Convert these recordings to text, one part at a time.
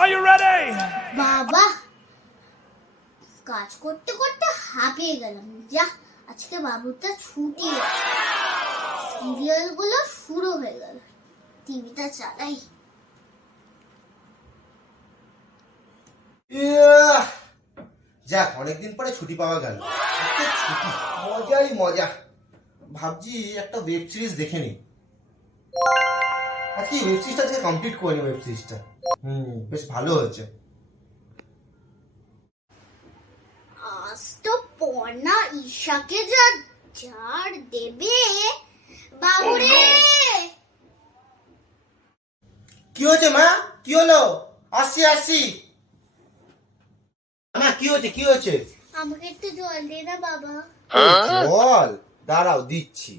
Are you ready? বাবা কাজ করতে করতে হাঁপিয়ে গেলাম। যা আজকে বাবুটা ছুটি আছে, সিরিয়াল গুলো শুরু হয়ে গেল, টিভিটা চালাই। যাক, অনেকদিন পরে ছুটি পাওয়া গেল। ছুটি মজাই মজা। ভাবছি একটা ওয়েব সিরিজ দেখে নি। আজকে ওয়েব সিরিজটা আজকে কমপ্লিট করে নি। ওয়েব সিরিজটা বেশ ভালো হয়েছে। আজ তো পর্ণা ঈশাকে যা ঝাড় দেবে বাবুরে। কি হয়েছে মা? কি হলো? আসছি আসছি। মা কি হয়েছে? কি হয়েছে? আমাকে একটু জল দে না বাবা। জল? দাঁড়াও দিচ্ছি।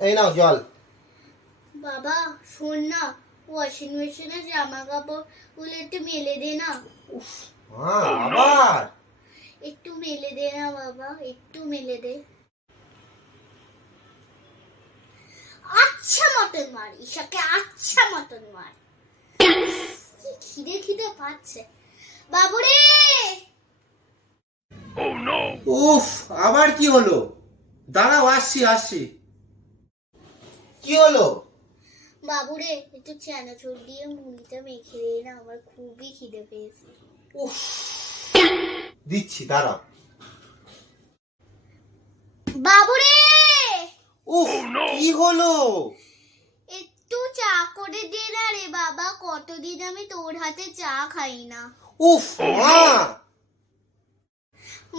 এই নাও জল। বাবা শোন না, ওয়াশিং মেশিনে জামা কাপড় গুলো একটু মেলে দে না। মা আবার? একটু মেলে দে না বাবা, একটু মেলে দে। আচ্ছা মতন মার ঈশাকে, আচ্ছা মতন মার। কি খিদে খিদে পাচ্ছে বাবুরে। উফ, আবার কি হলো? দাঁড়াও আসছি আসছি। কি হলো? বাবুরে একটু চানাচুর দিয়ে মুড়িটা মেখে দে না, আমার খুবই খিদে পেয়েছে। উফ, দিচ্ছি দাঁড়াও। বাবুরে উফ, কি হলো? একটু চা করে দে না রে বাবা, কতদিন আমি তোর হাতে চা খাই না। উফ মা,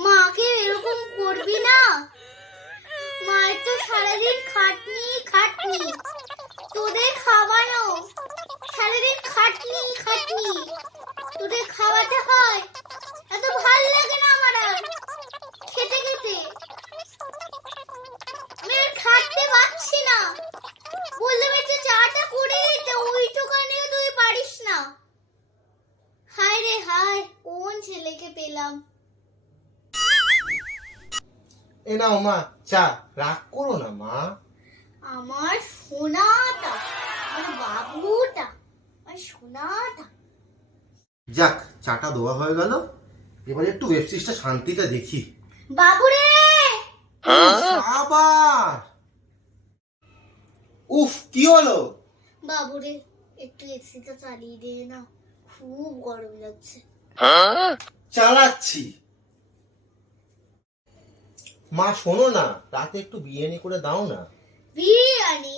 মাকে এরকম করবি না। মায়ের তো সারাদিন খাটনি খাটনি, তোদের খাওয়ানো, সারাদিন খাটনি খাটনি, তোদের খাওয়াতে হয়। এত ভাল লাগে না আমার আর খেতে খেতে। আমি আর খাটতে পারছি না। বললাম একটু চাটা করে দিতে, ওইটুকানিও তুই পারিস না। হায় রে হায়, কোন ছেলেকে পেলাম। এ নাও মা চা। রাগ করো না মা। আমার সোনাটা, আমার বাবুটা, আমার সোনাটা। যাক, চাটা দেওয়া হয়ে গেল। এবার একটু ওয়েব সিরিজটা শান্তিতে দেখি। বাবুরে আবার? উফ, কি হলো? বাবুরে একটু এসিটা চালিয়ে দে না, খুব গরম লাগছে। চালাচ্ছি। মা শোনো না, রাতে একটু বিরিয়ানি করে দাও না। বিরিয়ানি?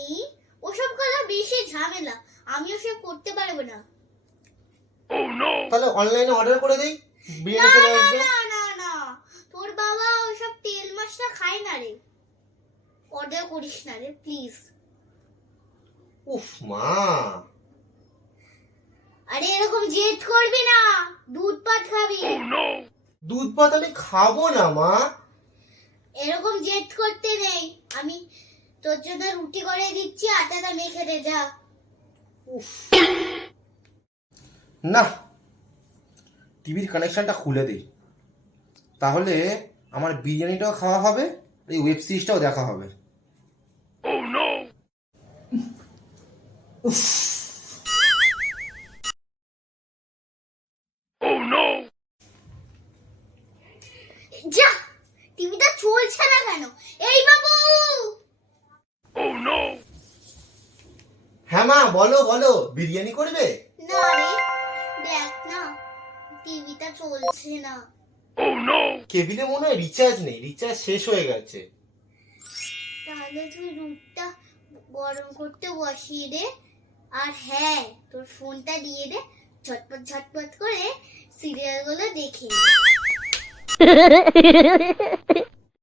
ওসব কথা বেশি ঝামেলা, আমি ওসব করতে পারবো না। তাহলে অনলাইনে অর্ডার করে দেই, না বিরিয়ানি চলে না আসবে। না না না, তোর বাবা ওসব তেল মশলা খায় না রে, অর্ডার করিস না রে প্লিজ। উফ মা, আরে এরকম জেদ করবি না, দুধ ভাত খাবি। দুধ ভাত আমি খাবো না মা। এরকম জেদ করতে নেই, আমি তোর জন্য রুটি করে দিচ্ছি, আটাটা মেখে দে যা। উফ, না, টিভির কানেকশনটা খুলে দিই, তাহলে আমার বিরিয়ানিটাও খাওয়া হবে, এই ওয়েব সিরিজটাও দেখা হবে। উফ, যা, টিভিটা চলছে না কেন? এই বাবু। হ্যাঁ মা বলো বলো, বিরিয়ানি করবে? না রে, দেখ না টিভিটা চলছে না। কেবিলে মনে হয় রিচার্জ নেই, রিচার্জ শেষ হয়ে গেছে। তাহলে তুই দুধটা গরম করতে বসিয়ে দে, আর হ্যাঁ তোর ফোনটা দিয়ে দে, ঝটপট ঝটপট করে সিরিয়ালগুলো দেখে নে।